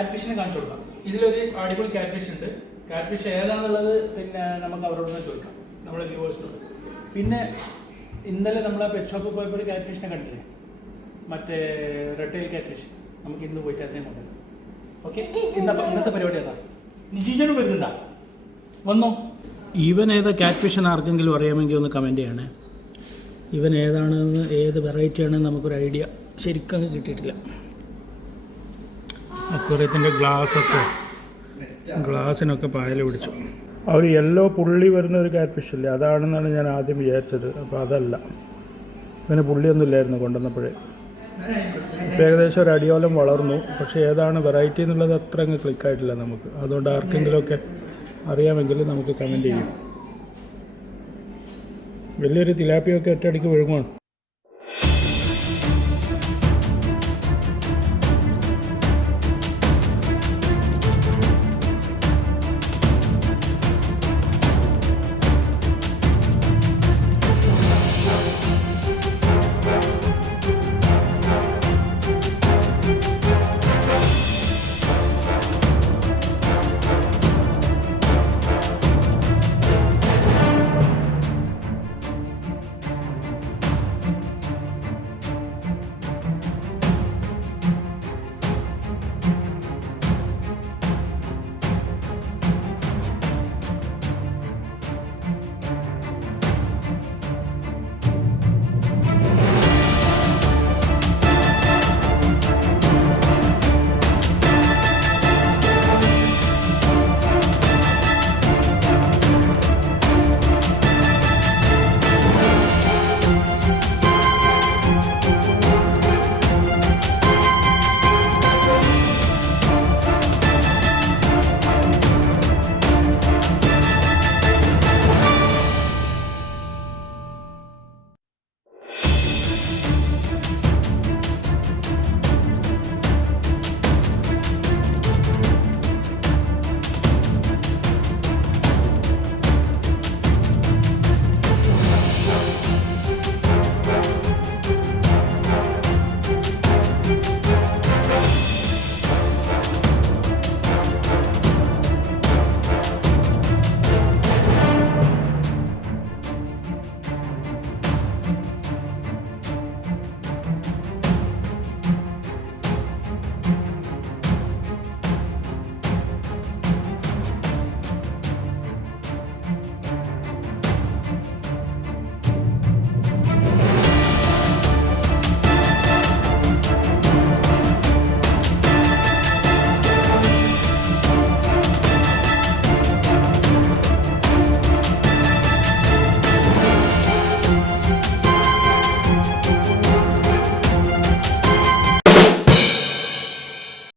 Cat ഫിഷിനെ കാണിച്ചു കൊടുക്കാം. ഇതിലൊരു അടിപൊളി ക്യാറ്റ് ഫിഷ് ഉണ്ട്. ക്യാറ്റ് ഫിഷ് ഏതാണെന്നുള്ളത് പിന്നെ നമുക്ക് അവരോടൊന്ന് ചോദിക്കാം, നമ്മുടെ വ്യൂവേഴ്സിനോട്. പിന്നെ ഇന്നലെ നമ്മൾ ആ പെറ്റ് ഷോപ്പിൽ പോയപ്പോൾ ഒരു ക്യാറ്റ് ഫിഷിനെ കണ്ടില്ലേ, മറ്റേ റെഡ് ടൈൽ ക്യാറ്റ് ഫിഷ്. നമുക്ക് ഇന്ന് പോയിട്ട് അതിനെ കൊണ്ടുവരാം. ഓക്കെ, ഇന്നത്തെ പരിപാടി അതാ. നിജീജനും വരുന്നുണ്ടാ, വന്നോ. ഇവൻ ഏതാ ക്യാറ്റ് ഫിഷ് എന്ന് ആർക്കെങ്കിലും അറിയാമെങ്കിൽ ഒന്ന് കമൻറ്റ് ചെയ്യണേ. ഇവൻ ഏതാണെന്ന്, ഏത് വെറൈറ്റി ആണെന്ന് നമുക്കൊരു ഐഡിയ ശരിക്കും കിട്ടിയിട്ടില്ല. അക്വേറിയത്തിൻ്റെ ഗ്ലാസ്സിനൊക്കെ പായൽ പിടിച്ചു. ആ ഒരു യെല്ലോ പുള്ളി വരുന്ന ഒരു ക്യാറ്റ് ഫിഷ് ഇല്ലേ, അതാണെന്നാണ് ഞാൻ ആദ്യം വിചാരിച്ചത്. അപ്പോൾ അതല്ല, ഇവന് പുള്ളിയൊന്നും ഇല്ലായിരുന്നു കൊണ്ടുവന്നപ്പോഴേ. ഇപ്പോൾ ഏകദേശം ഒരു അടിയോളം വളർന്നു. പക്ഷേ ഏതാണ് വെറൈറ്റി എന്നുള്ളത് അത്ര അങ്ങ് ക്ലിക്കായിട്ടില്ല നമുക്ക്. അതുകൊണ്ട് ആർക്കെങ്കിലുമൊക്കെ അറിയാമെങ്കിൽ നമുക്ക് കമൻറ്റ് ചെയ്യും. വലിയൊരു തിലാപ്പിയൊക്കെ ഒറ്റയടിക്ക് വിഴുങ്ങുവാണ്.